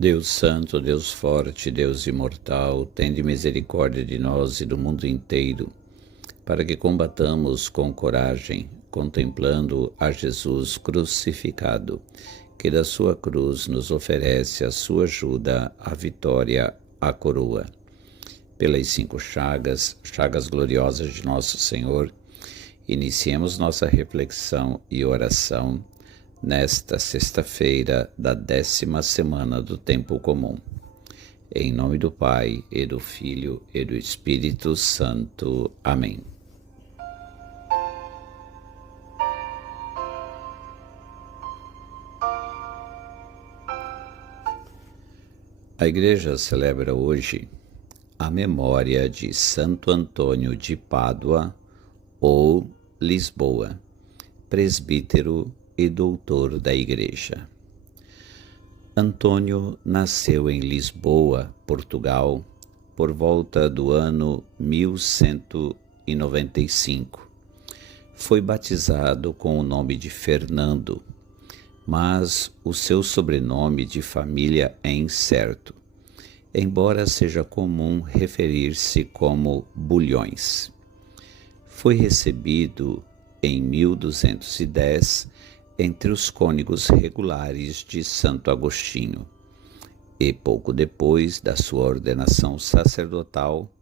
Deus Santo, Deus Forte, Deus Imortal, tende misericórdia de nós e do mundo inteiro, para que combatamos com coragem, contemplando a Jesus crucificado, que da sua cruz nos oferece a sua ajuda, a vitória, a coroa. Pelas 5 chagas gloriosas de nosso Senhor, iniciemos nossa reflexão e oração nesta sexta-feira da 10ª semana do Tempo Comum. Em nome do Pai, e do Filho, e do Espírito Santo. Amém. A Igreja celebra hoje a memória de Santo Antônio de Pádua ou Lisboa, presbítero e doutor da Igreja. Antônio nasceu em Lisboa, Portugal, por volta do ano 1195. Foi batizado com o nome de Fernando, mas o seu sobrenome de família é incerto, embora seja comum referir-se como Bulhões. Foi recebido em 1210 entre os cônegos regulares de Santo Agostinho, e pouco depois da sua ordenação sacerdotal,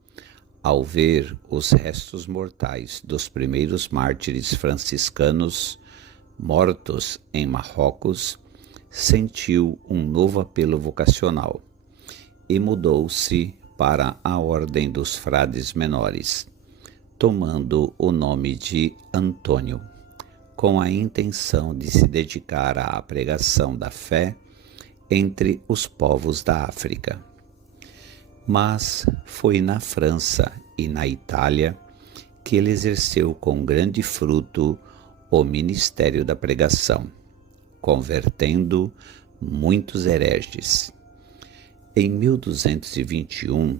ao ver os restos mortais dos primeiros mártires franciscanos mortos em Marrocos, sentiu um novo apelo vocacional e mudou-se para a Ordem dos Frades Menores, tomando o nome de Antônio, com a intenção de se dedicar à pregação da fé entre os povos da África. Mas foi na França e na Itália que ele exerceu com grande fruto o ministério da pregação, convertendo muitos hereges. Em 1221,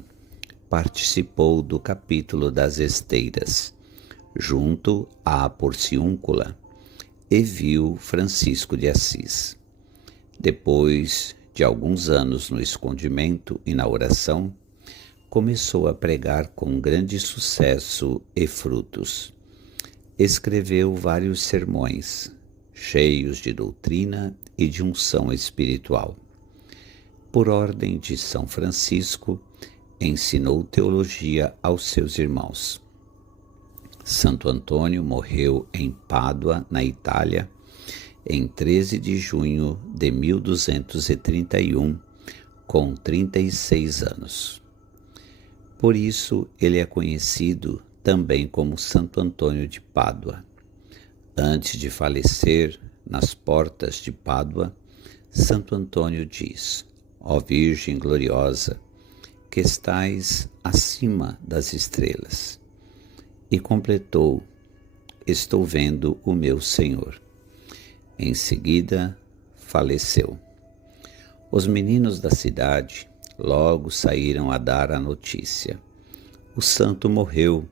participou do capítulo das Esteiras, junto à Porciúncula, e viu Francisco de Assis. Depois de alguns anos no escondimento e na oração, começou a pregar com grande sucesso e frutos. Escreveu vários sermões, cheios de doutrina e de unção espiritual. Por ordem de São Francisco, ensinou teologia aos seus irmãos. Santo Antônio morreu em Pádua, na Itália, em 13 de junho de 1231, com 36 anos. Por isso, ele é conhecido também como Santo Antônio de Pádua. Antes de falecer, nas portas de Pádua, Santo Antônio diz: Ó Virgem gloriosa, que estais acima das estrelas. E completou: estou vendo o meu Senhor. Em seguida, faleceu. Os meninos da cidade logo saíram a dar a notícia. O santo morreu.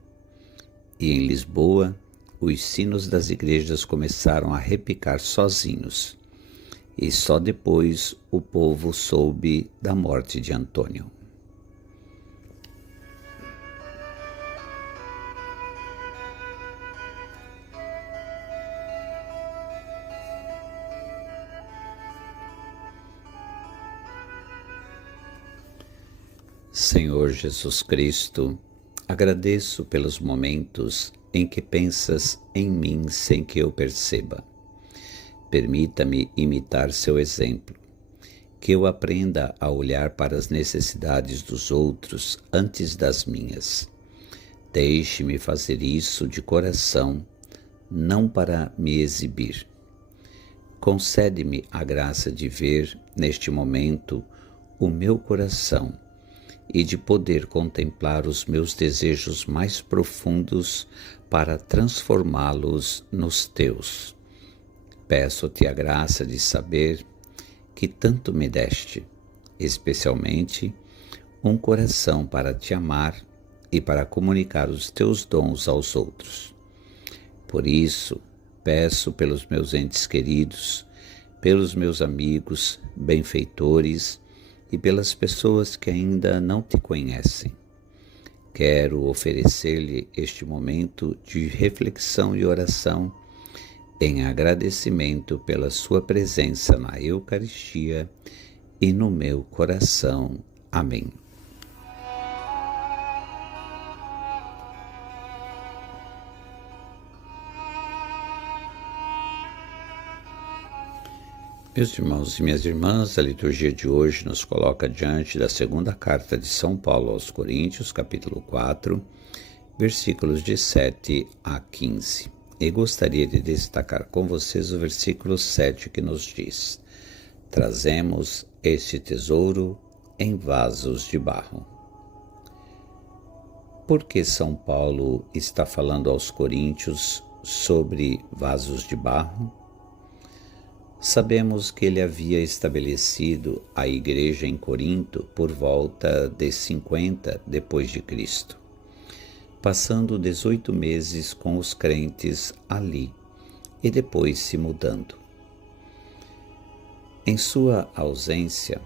E em Lisboa, os sinos das igrejas começaram a repicar sozinhos. E só depois o povo soube da morte de Antônio. Senhor Jesus Cristo, agradeço pelos momentos em que pensas em mim sem que eu perceba. Permita-me imitar seu exemplo, que eu aprenda a olhar para as necessidades dos outros antes das minhas. Deixe-me fazer isso de coração, não para me exibir. Concede-me a graça de ver, neste momento, o meu coração e de poder contemplar os meus desejos mais profundos para transformá-los nos teus. Peço-te a graça de saber que tanto me deste, especialmente um coração para te amar e para comunicar os teus dons aos outros. Por isso, peço pelos meus entes queridos, pelos meus amigos, benfeitores, e pelas pessoas que ainda não te conhecem. Quero oferecer-lhe este momento de reflexão e oração em agradecimento pela sua presença na Eucaristia e no meu coração. Amém. Meus irmãos e minhas irmãs, a liturgia de hoje nos coloca diante da segunda carta de São Paulo aos Coríntios, capítulo 4, versículos de 7 a 15. E gostaria de destacar com vocês o versículo 7 que nos diz: trazemos este tesouro em vasos de barro. Por que São Paulo está falando aos coríntios sobre vasos de barro? Sabemos que ele havia estabelecido a igreja em Corinto por volta de 50 depois de Cristo, passando 18 meses com os crentes ali e depois se mudando. Em sua ausência,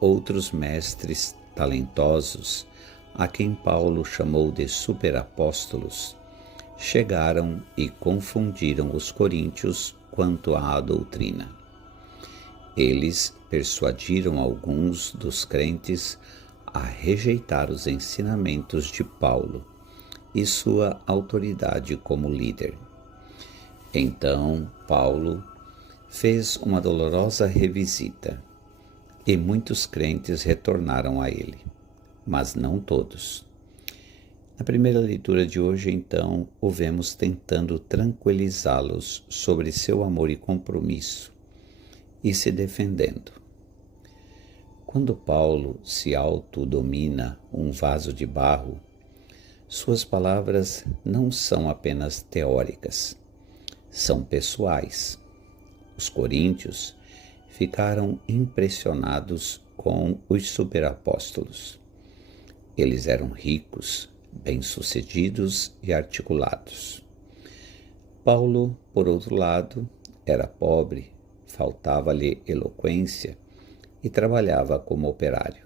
outros mestres talentosos, a quem Paulo chamou de superapóstolos, chegaram e confundiram os coríntios quanto à doutrina. Eles persuadiram alguns dos crentes a rejeitar os ensinamentos de Paulo e sua autoridade como líder. Então, Paulo fez uma dolorosa revisita e muitos crentes retornaram a ele, mas não todos. Na primeira leitura de hoje, então, o vemos tentando tranquilizá-los sobre seu amor e compromisso e se defendendo. Quando Paulo se autodomina um vaso de barro, suas palavras não são apenas teóricas, são pessoais. Os coríntios ficaram impressionados com os superapóstolos. Eles eram ricos, bem-sucedidos e articulados. Paulo, por outro lado, era pobre, faltava-lhe eloquência e trabalhava como operário.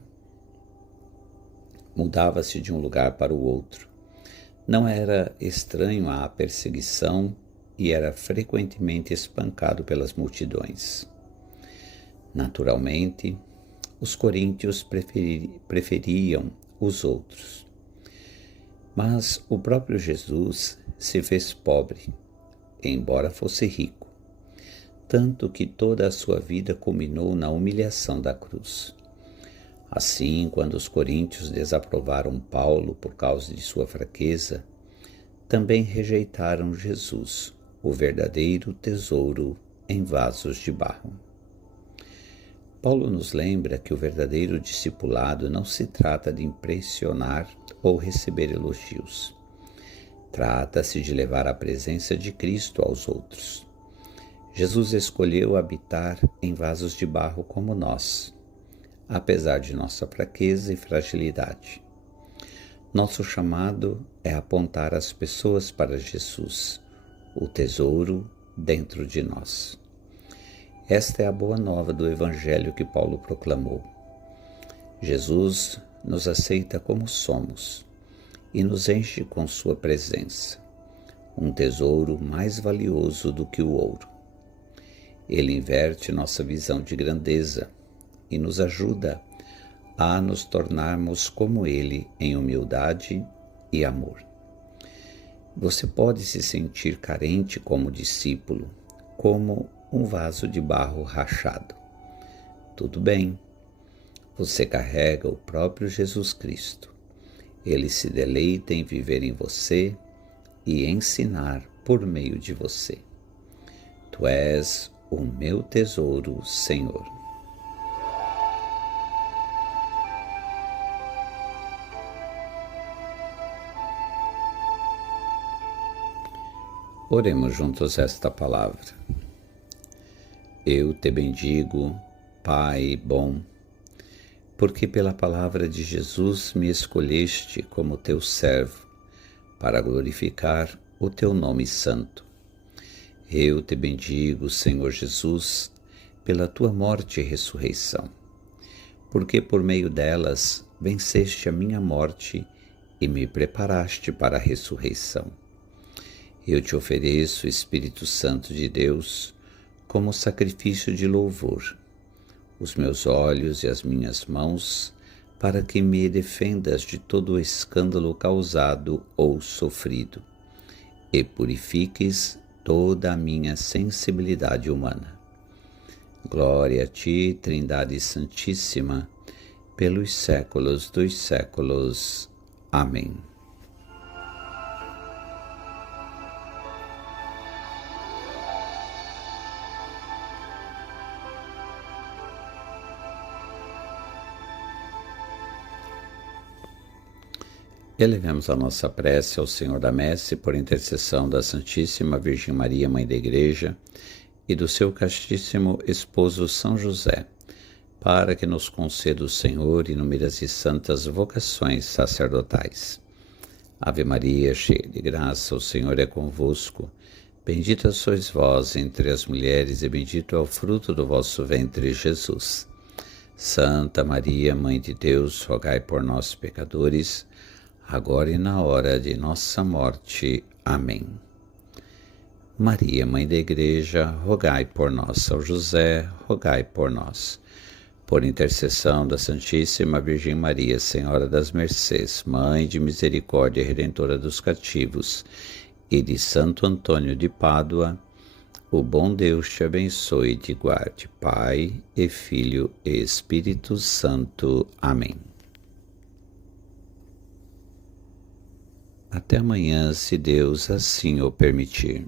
Mudava-se de um lugar para o outro. Não era estranho à perseguição e era frequentemente espancado pelas multidões. Naturalmente, os coríntios preferiam os outros. Mas o próprio Jesus se fez pobre, embora fosse rico, tanto que toda a sua vida culminou na humilhação da cruz. Assim, quando os coríntios desaprovaram Paulo por causa de sua fraqueza, também rejeitaram Jesus, o verdadeiro tesouro em vasos de barro. Paulo nos lembra que o verdadeiro discipulado não se trata de impressionar ou receber elogios. Trata-se de levar a presença de Cristo aos outros. Jesus escolheu habitar em vasos de barro como nós, apesar de nossa fraqueza e fragilidade. Nosso chamado é apontar as pessoas para Jesus, o tesouro dentro de nós. Esta é a boa nova do Evangelho que Paulo proclamou. Jesus nos aceita como somos e nos enche com sua presença, um tesouro mais valioso do que o ouro. Ele inverte nossa visão de grandeza e nos ajuda a nos tornarmos como Ele em humildade e amor. Você pode se sentir carente como discípulo, como um vaso de barro rachado. Tudo bem, você carrega o próprio Jesus Cristo. Ele se deleita em viver em você e ensinar por meio de você. Tu és o meu tesouro, Senhor. Oremos juntos esta palavra. Eu te bendigo, Pai bom, porque pela palavra de Jesus me escolheste como teu servo, para glorificar o teu nome santo. Eu te bendigo, Senhor Jesus, pela tua morte e ressurreição, porque por meio delas venceste a minha morte e me preparaste para a ressurreição. Eu te ofereço, Espírito Santo de Deus, como sacrifício de louvor, os meus olhos e as minhas mãos, para que me defendas de todo o escândalo causado ou sofrido, e purifiques toda a minha sensibilidade humana. Glória a ti, Trindade Santíssima, pelos séculos dos séculos. Amém. Elevemos a nossa prece ao Senhor da Messe por intercessão da Santíssima Virgem Maria, Mãe da Igreja, e do seu castíssimo esposo São José, para que nos conceda o Senhor inúmeras e santas vocações sacerdotais. Ave Maria, cheia de graça, o Senhor é convosco. Bendita sois vós entre as mulheres, e bendito é o fruto do vosso ventre, Jesus. Santa Maria, Mãe de Deus, rogai por nós, pecadores, agora e na hora de nossa morte. Amém. Maria, Mãe da Igreja, rogai por nós. São José, rogai por nós. Por intercessão da Santíssima Virgem Maria, Senhora das Mercês, Mãe de Misericórdia e Redentora dos cativos, e de Santo Antônio de Pádua, o bom Deus te abençoe e te guarde. Pai, e Filho, e Espírito Santo. Amém. Até amanhã, se Deus assim o permitir.